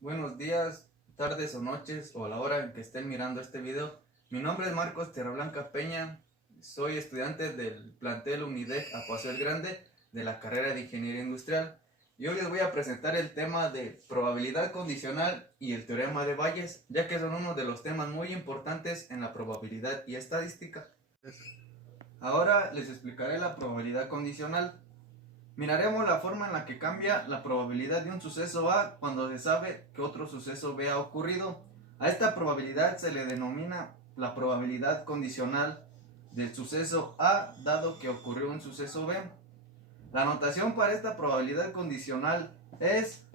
Buenos días, tardes o noches o a la hora en que estén mirando este video. Mi nombre es Marcos Terrablanca Peña, soy estudiante del plantel UNIDEC Apaso el Grande de la carrera de Ingeniería Industrial y hoy les voy a presentar el tema de probabilidad condicional y el teorema de Bayes, ya que son uno de los temas muy importantes en la probabilidad y estadística. Ahora les explicaré la probabilidad condicional. Miraremos la forma en la que cambia la probabilidad de un suceso A cuando se sabe que otro suceso B ha ocurrido. A esta probabilidad se le denomina la probabilidad condicional del suceso A dado que ocurrió un suceso B. La notación para esta probabilidad condicional es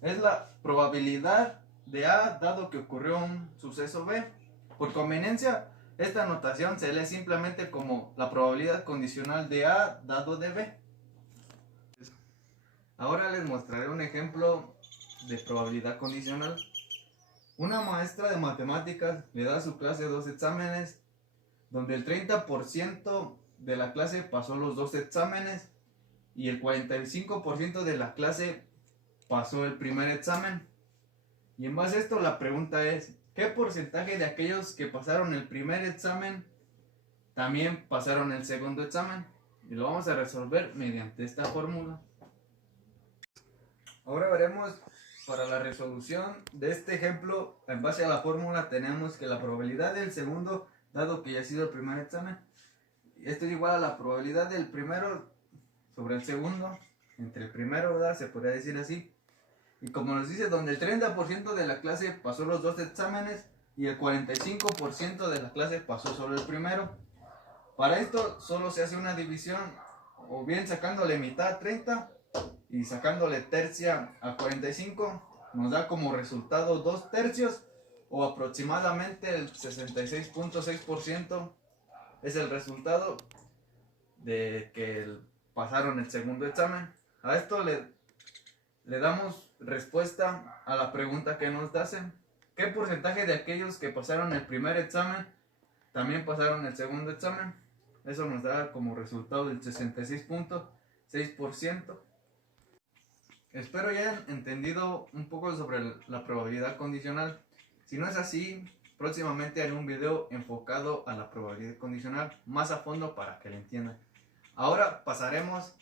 la probabilidad de A dado que ocurrió un suceso B. Por conveniencia, esta notación se lee simplemente como la probabilidad condicional de A dado de B. Ahora les mostraré un ejemplo de probabilidad condicional. Una maestra de matemáticas le da a su clase dos exámenes, donde el 30% de la clase pasó los dos exámenes y el 45% de la clase pasó el primer examen. Y en base a esto la pregunta es, ¿qué porcentaje de aquellos que pasaron el primer examen también pasaron el segundo examen? Y lo vamos a resolver mediante esta fórmula. Ahora veremos para la resolución de este ejemplo, en base a la fórmula tenemos que la probabilidad del segundo, dado que ya ha sido el primer examen, esto es igual a la probabilidad del primero sobre el segundo, entre el primero, ¿verdad? Se podría decir así. Y como nos dice, donde el 30% de la clase pasó los dos exámenes y el 45% de la clase pasó solo el primero. Para esto solo se hace una división, o bien sacándole mitad a 30 y sacándole tercia a 45, nos da como resultado 2 tercios o aproximadamente el 66.6% es el resultado de que pasaron el segundo examen. A esto le damos respuesta a la pregunta que nos hacen. ¿Qué porcentaje de aquellos que pasaron el primer examen también pasaron el segundo examen? Eso nos da como resultado el 66.6%. Espero ya hayan entendido un poco sobre la probabilidad condicional. Si no es así, próximamente haré un video enfocado a la probabilidad condicional más a fondo para que lo entiendan. Ahora pasaremos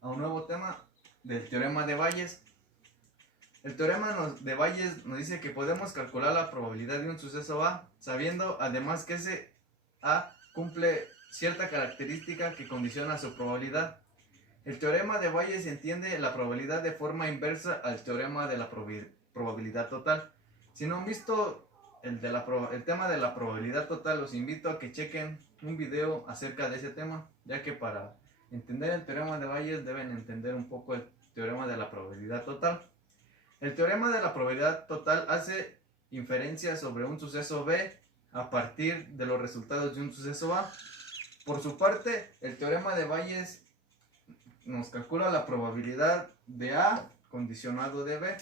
a un nuevo tema del teorema de Bayes. El teorema de Bayes nos dice que podemos calcular la probabilidad de un suceso A, sabiendo además que ese A cumple cierta característica que condiciona su probabilidad. El teorema de Bayes entiende la probabilidad de forma inversa al teorema de la probabilidad total. Si no han visto el tema de la probabilidad total, los invito a que chequen un video acerca de ese tema, ya que para entender el teorema de Bayes deben entender un poco el teorema de la probabilidad total. El teorema de la probabilidad total hace inferencia sobre un suceso B a partir de los resultados de un suceso A. Por su parte, el teorema de Bayes nos calcula la probabilidad de A condicionado de B.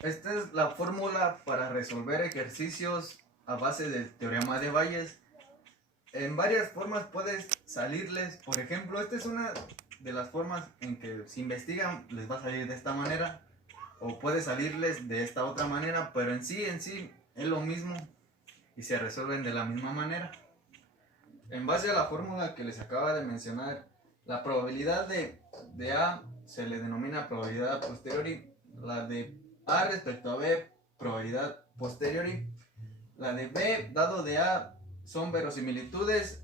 Esta es la fórmula para resolver ejercicios a base del teorema de Bayes. En varias formas puedes salirles. Por ejemplo, esta es una de las formas en que si investigan les va a salir de esta manera, o puede salirles de esta otra manera, pero en sí es lo mismo y se resuelven de la misma manera. En base a la fórmula que les acaba de mencionar, la probabilidad de A se le denomina probabilidad a posteriori, la de A respecto a B, probabilidad posteriori, la de B dado de A son verosimilitudes,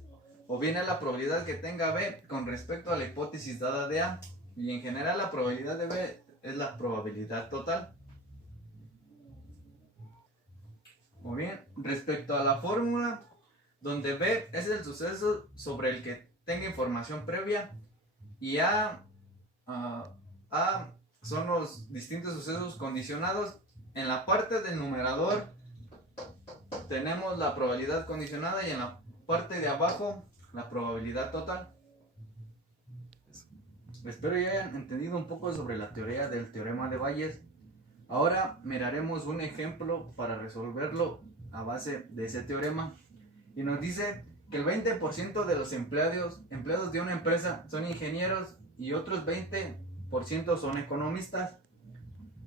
o bien es la probabilidad que tenga B con respecto a la hipótesis dada de A, y en general la probabilidad de B es la probabilidad total. O bien, respecto a la fórmula, donde B es el suceso sobre el que tenga información previa y A son los distintos sucesos condicionados. En la parte del numerador tenemos la probabilidad condicionada y en la parte de abajo la probabilidad total. Espero ya hayan entendido un poco sobre la teoría del teorema de Bayes. Ahora miraremos un ejemplo para resolverlo a base de ese teorema. Y nos dice que el 20% de los empleados de una empresa son ingenieros y otros 20% son economistas.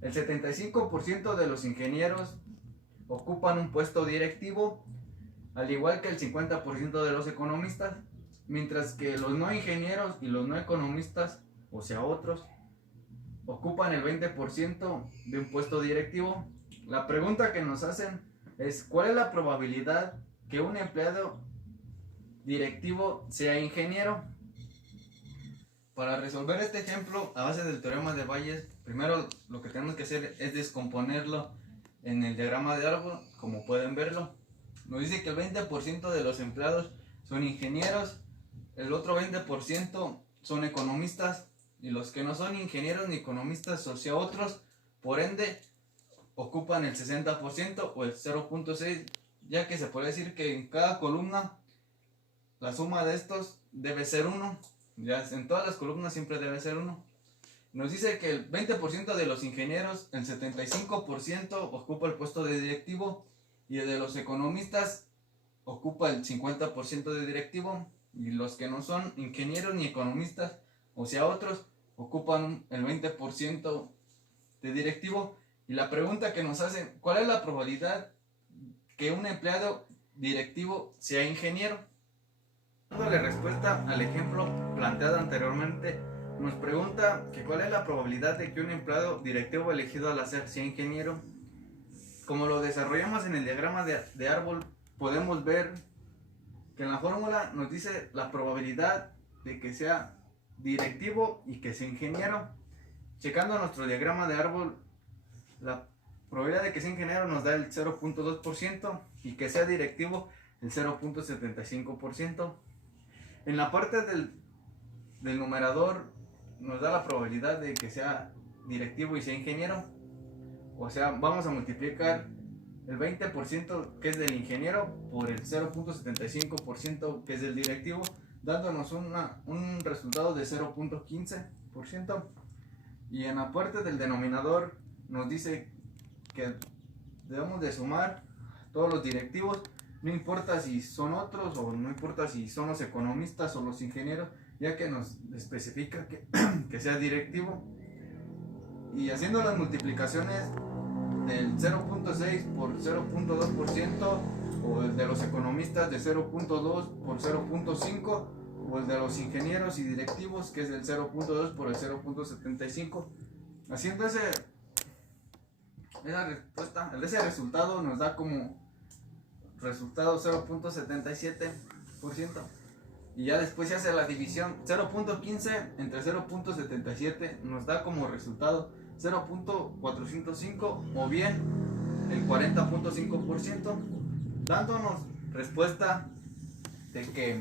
El 75% de los ingenieros ocupan un puesto directivo, al igual que el 50% de los economistas, mientras que los no ingenieros y los no economistas, o sea otros, ocupan el 20% de un puesto directivo. La pregunta que nos hacen es: ¿cuál es la probabilidad que un empleado directivo sea ingeniero? Para resolver este ejemplo a base del teorema de Bayes, primero lo que tenemos que hacer es descomponerlo en el diagrama de árbol, como pueden verlo. Nos dice que el 20% de los empleados son ingenieros, el otro 20% son economistas, y los que no son ingenieros ni economistas, o sea otros, por ende, ocupan el 60% o el 0.6, ya que se puede decir que en cada columna la suma de estos debe ser 1. Ya en todas las columnas siempre debe ser 1. Nos dice que el 20% de los ingenieros, el 75% ocupa el puesto de directivo, y el de los economistas ocupa el 50% de directivo, y los que no son ingenieros ni economistas, o sea otros, ocupan el 20% de directivo. Y la pregunta que nos hacen: ¿cuál es la probabilidad que un empleado directivo sea ingeniero? Dándole respuesta al ejemplo planteado anteriormente, nos pregunta que cuál es la probabilidad de que un empleado directivo elegido al hacer sea ingeniero. Como lo desarrollamos en el diagrama de árbol, podemos ver que en la fórmula nos dice la probabilidad de que sea directivo y que sea ingeniero. Checando nuestro diagrama de árbol, la probabilidad de que sea ingeniero nos da el 0.2% y que sea directivo el 0.75%. En la parte del numerador nos da la probabilidad de que sea directivo y sea ingeniero. O sea, vamos a multiplicar el 20% que es del ingeniero por el 0.75% que es del directivo, dándonos un resultado de 0.15%. Y en la parte del denominador nos dice que debemos de sumar todos los directivos, no importa si son otros o no importa si son los economistas o los ingenieros, ya que nos especifica que sea directivo. Y haciendo las multiplicaciones del 0.6 por 0.2%, o el de los economistas de 0.2 por 0.5, o el de los ingenieros y directivos que es del 0.2 por el 0.75, haciendo esa respuesta, ese resultado nos da como resultado 0.77%. Y ya después se hace la división, 0.15 entre 0.77 nos da como resultado 0.405 o bien el 40.5%, dándonos respuesta de que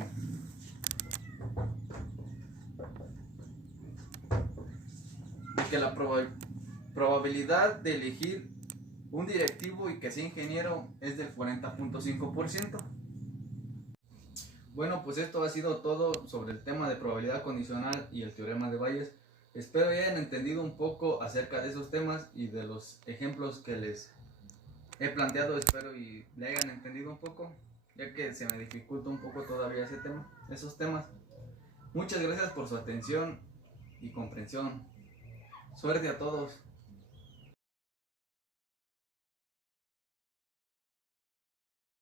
la probabilidad de elegir un directivo y que sea ingeniero es del 40.5%. Bueno, pues esto ha sido todo sobre el tema de probabilidad condicional y el teorema de Bayes. Espero que hayan entendido un poco acerca de esos temas y de los ejemplos que les he planteado. Espero y le hayan entendido un poco, ya que se me dificulta un poco todavía esos temas. Muchas gracias por su atención y comprensión. Suerte a todos.